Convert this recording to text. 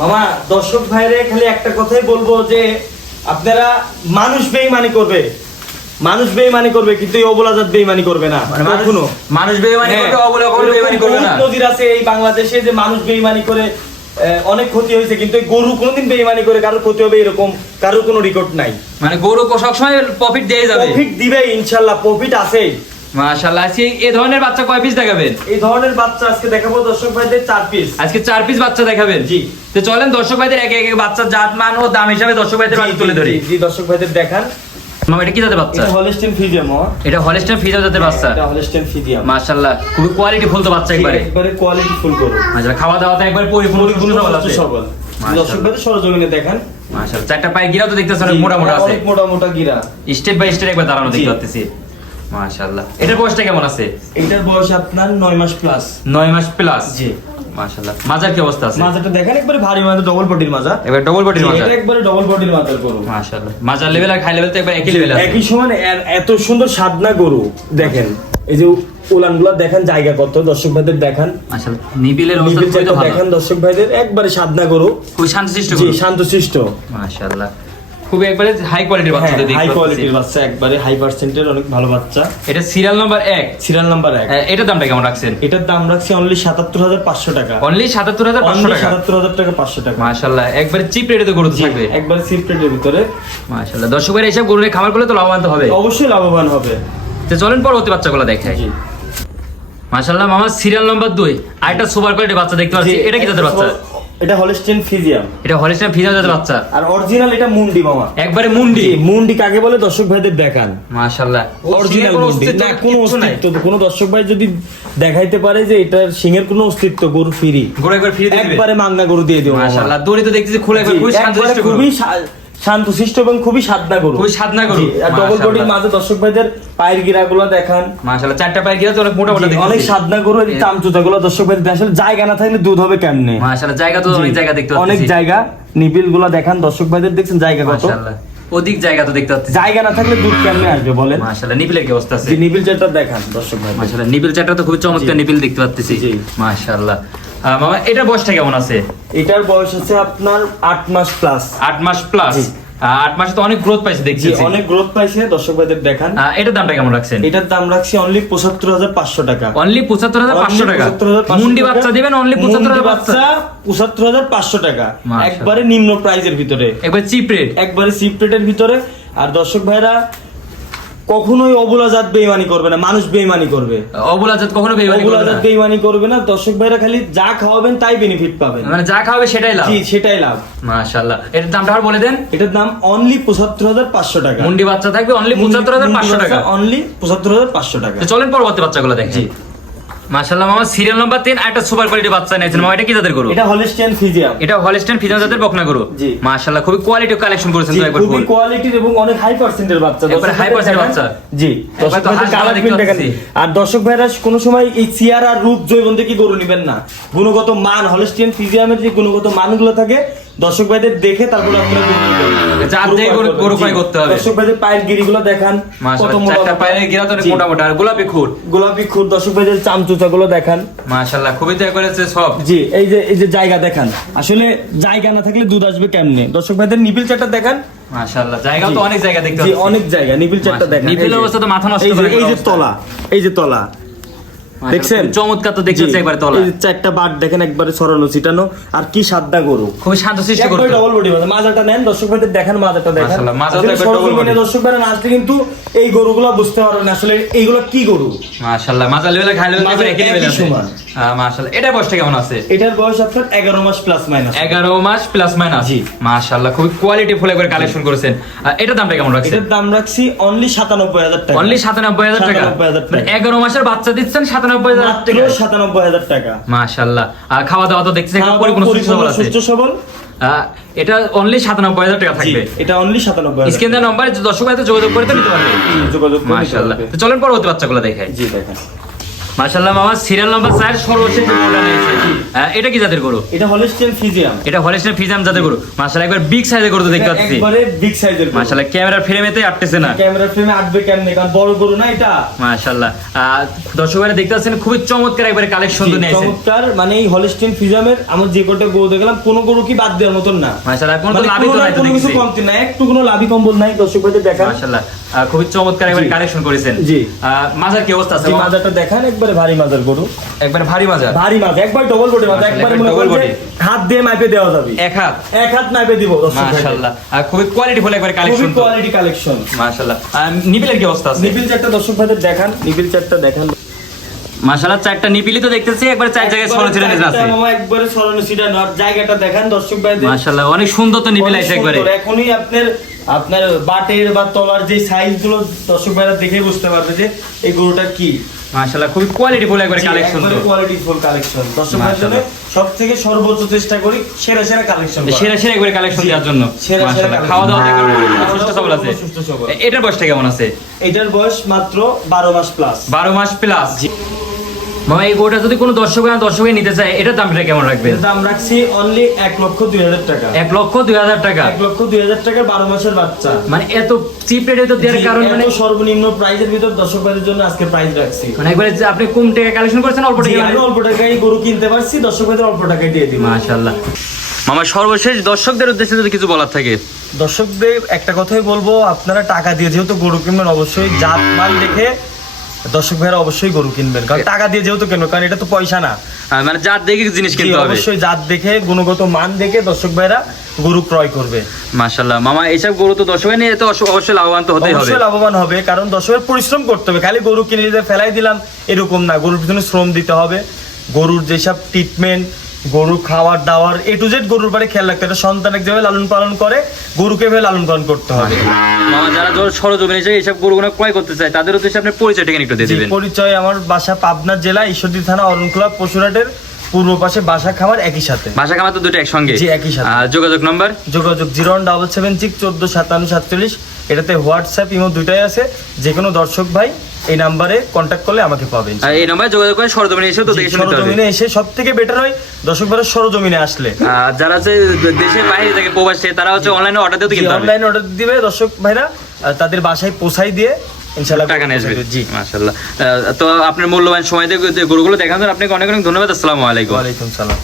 মামা দর্শক ভাইরে খালি একটা কথাই বলব যে আপনারা মানুষ বেইমানি করবে। মানুষ বেইমানি করবে কিন্তু এই অবলাজাত বেইমানি করবে না। মানে মানুষ- কখনো। মানুষ বেইমানি হ্যাঁ, করবে অবলা কখনো এরকম বেইমানি করবে না। নজির আছে এই বাংলাদেশে যে মানুষ বেইমানি করে অনেক ক্ষতি হয়েছে কিন্তু এই গরু কোনোদিন বেইমানি করে কারোর ক্ষতি হবে এরকম কারোর কোনো রেকর্ড নাই। মানে গরু সবসময় প্রফিট দিয়ে যাবে। প্রফিট দিবে ইনশাল্লাহ প্রফিট আছেই। মাশাআল্লাহ আজকে এই ধরনের বাচ্চা কয় পিস দেখাবেন? এই ধরনের বাচ্চা আজকে দেখাবো দর্শক ভাইদের চার পিস আজকে চার পিস বাচ্চা দেখাবেন? জি। তো চলেন দর্শক ভাইদের এক এক বাচ্চার জাত মান ও দাম হিসাবে দর্শক ভাইদের মাঝে তুলে ধরি। জি দর্শক ভাইদের দেখান। মামা এটা কি জাতের বাচ্চা? এটা হলস্টেন ফিজিয়াম এটা হলিস্টার ফিজার জাতের বাচ্চা। এটা হলস্টেন ফিজিয়াম মাশাআল্লাহ খুবই কোয়ালিটি ফুল তো বাচ্চা একবারে। একবারে কোয়ালিটি ফুল করো। খাওয়া দাওয়াতে একবার পরিপূর্ণ সুস্থ সবল আছে? সবল। মাশাআল্লাহ। দর্শক ভাইদের সরজমিনে দেখান। মাশাআল্লাহ চারটা পায়ে গিরাও তো অনেক মোটা মোটা আছে। মোটা মোটা গিরা। স্টেপ বাই স্টেপ একবার দাঁড়ানো। দেখতে পাচ্ছি মাশাআল্লাহ। এটার বয়সটা কেমন আছে? এটার বয়স আপনার নয় মাস প্লাস নয় মাস প্লাস জি। মাশাআল্লাহ। মাজার কি অবস্থা আছে? মাজাটা দেখেন একবারে ভারী মাজা ডবল বডির মাজা এবার ডবল বডির মাজা এটা একবারে ডবল বডির মাজার গরু। মাশাআল্লাহ। মাজার লেভেল আর খাই লেভেল তো একবার একই লেভেল আছে। একই সমান এত সুন্দর সাদনা গরু দেখেন। এই যে উলানগুলা দেখেন জায়গা কত দর্শক ভাইদের দেখান। মাশাআল্লাহ। নিবিলের অবস্থা দেখেন দর্শক ভাইদের একবারে সাদনা গরু। খুবই শান্তশিষ্ট জি শান্তশিষ্ট। মাশাআল্লাহ। খুবই একবারে হাই কোয়ালিটির বাচ্চা হাই কোয়ালিটির বাচ্চা একবারে হাই পার্সেন্টের অনেক ভালো বাচ্চা। এটা সিরিয়াল নাম্বার এক। সিরিয়াল নাম্বার এক। আহ, এটার দামটা কেমন রাখছেন? এটার দাম রাখছি অনলি সাতাত্তর হাজার পাঁচশো টাকা। অনলি সাতাত্তর হাজার পাঁচশো টাকা? সাতাত্তর হাজার টাকা পাঁচশো টাকা। মাশাআল্লাহ একবারে চিপ রেটে তো গরু থাকবে। একবার সিপ্রেটের ভিতরে। মাশাআল্লাহ দর্শকের এইসব গরুরে খামার করলে তো লাভবান তো হবে। অবশ্যই লাভবান হবে। তো চলেন পরবর্তী বাচ্চাগুলো দেখাই। জি। মাশাআল্লাহ মামা সিরিয়াল নাম্বার দুই। আরেকটা সুপার কোয়ালিটি বাচ্চা দেখতে পাচ্ছি। এটা কি তাদের বাচ্চা? এটা এটা জাতের বাচ্চা। আর অরিজিনাল এটা মুন্ডি মামা। একবারে মুন্ডি। মুন্ডি কাকে বলে? দর্শক ভাইদের দেখান। মাশাআল্লাহ অরিজিনাল মুন্ডি। না কোনো অস্তিত্ব কোনো দর্শক ভাই যদি দেখাইতে পারে যে এটার সিংহের কোনো অস্তিত্ব গরু ফ্রি। গরু একবার ফ্রি দিবে। একবারে মাংনা গরু দিয়ে দিও মাশাআল্লাহ দড়ি তো দেখতেছি খুলে খুবই শান্ত খুবই শান্তশিষ্ট এবং খুবই সাদনা গরু। খুবই গরু। জি, আর ডবল বডির মাঝে দর্শক ভাইদের পায়ের গিরাগুলো দেখান। মাশাআল্লাহ চারটা পায়ে গিয়ে তো অনেক মোটা মোটা অনেক গরু এই চামচুচা গুলো দর্শক ভাইদের আসলে জায়গা না থাকলে দুধ হবে কেমনে? মাশাআল্লাহ জায়গা তো অনেক জায়গা দেখতে অনেক জায়গা নিবিলগুলো দেখান দর্শক ভাইদের দেখছেন জায়গা কত? মাশাআল্লাহ অধিক জায়গা তো দেখতে পাচ্ছি। জায়গা না থাকলে দুধ কেমনে আসবে বলেন? মাশাআল্লাহ নিপিলের কি অবস্থা আছে? নিবিল যেটা দেখান দর্শক ভাই মাশাআল্লাহ নিপিল চারটা তো খুবই চমৎকার জি। নিপিল দেখতে পাচ্ছি। জি। মাশাআল্লাহ। মামা এটার বয়সটা কেমন আছে? এটার বয়স আছে আপনার আট মাস প্লাস আট মাস প্লাস আট মাসে তো অনেক গ্রোথ পাইছে দেখছি অনেক গ্রোথ পাইছে দর্শক ভাইদের দেখান। এটার দামটা কেমন রাখছেন? এটার দাম রাখছি অনলি পঁচাত্তর হাজার পাঁচশো টাকা। অনলি পঁচাত্তর হাজার পাঁচশো টাকা? মুন্ডি বাচ্চা দিবেন অনলি পঁচাত্তর হাজার বাচ্চা পঁচাত্তর হাজার পাঁচশো টাকা। একবারে নিম্ন প্রাইজের ভিতরে। একবার চিপ রেট একবারে সিপ রেটের ভিতরে। আর দর্শক ভাইরা কখনোই অবলা জাত বেইমানি করবে না মানুষ বেইমানি করবে। অবলা জাত কখনো বেইমানি করবে জাত না। বেইমানি করবে না দর্শক ভাইরা খালি যা খাওয়াবেন তাই বেনিফিট পাবেন। মানে যা খাওয়াবে সেটাই লাভ। জি সেটাই লাভ। মাশাআল্লাহ। এটার দামটা আর বলে দেন। এটার দাম অনলি পঁচাত্তর হাজার পাঁচশো টাকা। মুন্ডি বাচ্চা থাকবে অনলি পঁচাত্তর হাজার পাঁচশো টাকা। অনলি পঁচাত্তর হাজার পাঁচশো টাকা। তো চলেন পরবর্তী বাচ্চাগুলো দেখি জি। মাশাআল্লাহ মামা সিরিয়াল নাম্বার তিন একটা সুপার কোয়ালিটি বাচ্চা নিয়েছেন। মামা এটা কি জাতের গরু? এটা ফিজিয়াম এটা হলিস্টাইন ফিজান জাতের বকনা গরু? জি। মাশাআল্লাহ খুবই কোয়ালিটি কালেকশন করেছেন তো একবার খুবই কোয়ালিটির এবং অনেক হাই পার্সেন্টের বাচ্চা। একবারে percent ভাইরা বাচ্চা। জি আর দর্শক ভাইরা কোনো সময় এই চেয়ার আর রূপ জৈবন থেকে গরু নেবেন না। গুণগত মান হলিস্টিয়ান ফিজিয়ামের যে গুণগত মানগুলো থাকে দর্শক ভাইদের দেখে তারপরে আপনারা গরু নেবেন। যার গরু দিয়ে ক্রয় গরু- করবেন। গরু জি। ক্রয় করতে হবে। দর্শক ভাইদের পায়ের গিরিগুলো দেখান কত মোটা চারটা গিরা তো মোটা মোটা আর গোলাপি খুর গোলাপি খুর দর্শক ভাইদের চামচুচাগুলো দেখান। মাশাআল্লাহ খুবই তো একবারে সব। জি এই যে এই যে জায়গা দেখান। আসলে জায়গা না থাকলে দুধ আসবে কেমনে? দর্শক ভাইদের চারটা দেখান। মাশাআল্লাহ জায়গা তো অনেক জায়গা দেখতে অনেক জায়গা চারটা। দেখেন। অবস্থা তো মাথা নষ্ট এই যে- করে এই যে তলা এই যে তলা। দেখছেন? চমৎকার তো দেখতে একবার তলা। চারটা বাট দেখেন একবারে ছড়ানো ছিটানো আর কি সাদা গরু। খুবই শান্ত সৃষ্টি করে ডবল বডি মাজাটা নেন দর্শক ভাইদের দেখেন মাজাটা দেখেন। মাশাআল্লাহ, মাজাটা একবার ডবল বডি দর্শক ভাইরা আসলে কিন্তু এই গরুগুলো বুঝতে পারবেন না আসলে এইগুলো কি গরু? মাশাআল্লাহ মাজা লেভেলে খাই লেভেলে একই লেভেল সমান। মাশাআল্লাহ। বয়সটা কেমন আছে? এটার বয়স আপনার এগারো মাস প্লাস মাইনাস এগারো মাস প্লাস মাইনাস জি। মাশাআল্লাহ খুবই কোয়ালিটি ফুল একবার কালেকশন করেছেন। এটার দামটা কেমন রাখছেন? এটার দাম রাখছি অনলি সাতানব্বই হাজার টাকা। অনলি সাতানব্বই হাজার টাকা? 97,000 টাকা। মানে এগারো মাসের বাচ্চা দিচ্ছেন সাতানব্বই হাজার মাত্র টাকা সাতানব্বই হাজার টাকা। মাশাআল্লাহ। আর খাওয়া দাওয়া তো দেখতেছি পরিপূর্ণ সুস্থ সবল আছে? সুস্থ সবল এটা অনলি সাতানব্বই হাজার টাকা থাকবে? এটা অনলি সাতানব্বই হাজার স্ক্রিন দেওয়ার নম্বরে দর্শক যোগাযোগ করে তো নিতে পারবে। যোগাযোগ মাশাআল্লাহ। তো চলেন পরবর্তী বাচ্চাগুলো দেখাই। জি দেখেন। মাশাল্লাহ মামা সিরিয়াল নাম্বার চার সর্বশেষ যে গরুটা এটা কি জাতের গরু? এটা হলস্টিয়ান ফিজিয়াম এটা হলেস্টের ফিজাম জাতের গরু। মাশাল্লাহ একবার বিগ সাইজের গরু দেখতে পাচ্ছি। একবারে বিগ সাইজের মাশাল্লাহ ক্যামেরার ফ্রেমেতে আটতেছে না। ক্যামেরা ফ্রেমে আটবে কেমনে? কারণ বড় গরু না এটা। মাশাল্লাহ আহ, দর্শক ভাইরা দেখতে পাচ্ছেন খুবই চমৎকার একবারে কালেকশন তো জি, নিয়েছেন চমৎকার। মানে এই হলস্টিয়ান ফিজিয়ামের আমার যে কটা গরু দেখলাম কোনো গরু কি বাদ দেওয়ার মতন না। মাশাল্লাহ কোনো তো মানে লাভই তো নাই তো কোনো কিছু দেখছি কমতি নাই একটু কোনো লাভই কম্বল নাই মাশাল্লাহ আহ, খুবই চমৎকার একবার। কালেকশন করেছেন। জি। মাজার কি অবস্থা আছে? মাজারটা দেখান একবারে ভারী মাজার গরু। একবার ভারী মাজার? ভারী মাছ একবার ডবল বডি মাছ মাশাআল্লাহ, একবার যে body। হাত দিয়ে মাইপে দেওয়া যাবে। এক হাত? এক হাত মাইপে দিব। মাশাল্লাহ আহ, খুবই কোয়ালিটি ফুল একবার খুবই কোয়ালিটি কালেকশন মাশাল্লাহ আহ, নিপিলের কি অবস্থা আছে? নিপিল চারটা দর্শক ভাইদের দেখান নিপিল চারটা দেখান। মাশাল্লাহ চারটা নিপিলি তো দেখতেছি একবার চার জায়গায় সরো ছিলেন আছে। মামা একবারে সরানো সিটা নট জায়গাটা দেখান দর্শক ভাইদের। মাশাল্লাহ অনেক সুন্দর তো নিপিল আছে একবারে। এখনই আপনার আপনার বাটের বা তলার যে সাইজগুলো দর্শক ভাইরা দেখে বুঝতে পারবে যে এই গরুটা কি। মাশাল্লাহ খুবই কোয়ালিটি ফুল একবার কালেকশন তো। কোয়ালিটি ফুল কালেকশন দর্শক ভাইদের সব থেকে সর্বোচ্চ চেষ্টা করি সেরা সেরা কালেকশন সেরা সেরা একবার কালেকশন দেওয়ার জন্য। মাশাআল্লাহ খাওয়া দাওয়া দেখে সুস্থ সবল আছে। এটার বয়সটা কেমন আছে? এটার বয়স মাত্র বারো মাস প্লাস বারো মাস প্লাস মামা এই গোটা যদি কোনো দর্শক দর্শকে নিতে চায় এটার দামটা কেমন রাখবেন দাম রাখছি অনলি এক লক্ষ দুই হাজার টাকা। এক লক্ষ দুই হাজার টাকা? এক লক্ষ দুই হাজার টাকার বারো মাসের বাচ্চা। মানে এত চিপ রেটে তো দেওয়ার কারণ মানে সর্বনিম্ন প্রাইজের ভিতর দর্শক ভাইদের জন্য আজকে প্রাইস রাখছি। মানে একবারে আপনি কম টাকা কালেকশন করেছেন অল্প টাকা আমি অল্প টাকায় গরু কিনতে পারছি দর্শক ভাইদের অল্প টাকায় দিয়ে দিব। মাশাআল্লাহ। মামা সর্বশেষ দর্শকদের উদ্দেশ্যে যদি কিছু বলার থাকে। দর্শকদের একটা কথাই বলব আপনারা টাকা দিয়ে যেহেতু গরু কিনবেন অবশ্যই জাত মাল দেখে দর্শক ভাইরা অবশ্যই গরু কিনবেন। কারণ টাকা দিয়ে যেহেতু কিনবেন কারণ এটা তো পয়সা না। মানে জাত দেখে জিনিস কিনতে হবে। অবশ্যই জাত দেখে গুণগত মান দেখে দর্শক ভাইরা গরু ক্রয় করবে। মাশাআল্লাহ। মামা এইসব গরু তো দর্শক নিয়ে তো অবশ্যই লাভবান তো হতেই হবে। অবশ্যই লাভবান হবে কারণ দর্শকের পরিশ্রম করতে হবে। খালি গরু কিনে দিয়ে ফেলাই দিলাম এরকম না। গরুর পিছনে শ্রম দিতে হবে। গরুর যেসব ট্রিটমেন্ট গরু খাওয়ার দাওয়ার এ টু জেড গরুর বাড়ি খেয়াল রাখতে হবে। এক যেভাবে লালন পালন করে গরুকে ভাবে লালন পালন করতে হবে। মামা যারা ধর সরজমিনে এসে এইসব গরুগুলো ক্রয় করতে চায় তাদের উদ্দেশ্যে আপনি পরিচয় টেকে একটু দিয়ে দিবেন। পরিচয় আমার বাসা পাবনা জেলা ঈশ্বরদী থানা অরুণখোলা পশুরাটের পূর্ব পাশে বাসা খামার একই সাথে। ভাষা কামা তো দুটো একসঙ্গে? জি, একই সাথে। আর যোগাযোগ নাম্বার? যোগাযোগ zero one double seven six চোদ্দ সাতান্ন সাতচল্লিশ। এটাতে হোয়াটসঅ্যাপ ইমো দুটাই আছে। যে কোনো দর্শক ভাই এই নাম্বারে কন্ট্যাক্ট করলে আমাকে পাবেন আর এই নাম্বারে যোগাযোগ করে সরজমিনে এসেও তো দেখে শুনে নিতে হবে। সরজমিনে এসে সব থেকে বেটার হয় দর্শক ভাইরা সরজমিনে আসলে। আর যারা হচ্ছে দেশের বাইরে থেকে প্রবাসে তারা হচ্ছে অনলাইনে অর্ডার দিতে কিনতে অনলাইন অর্ডার দিবে দর্শক ভাইরা তাদের বাসায় পৌঁছাই দিয়ে ইনশাল্লাহ টাকা নিয়ে আসবে। জি। মাশাআল্লাহ। তো আপনার মূল্যবান সময় দিয়ে গরুগুলো দেখানোর আপনাকে অনেক অনেক ধন্যবাদ। আসসালামু আলাইকুম। ওয়ালাইকুম সালাম।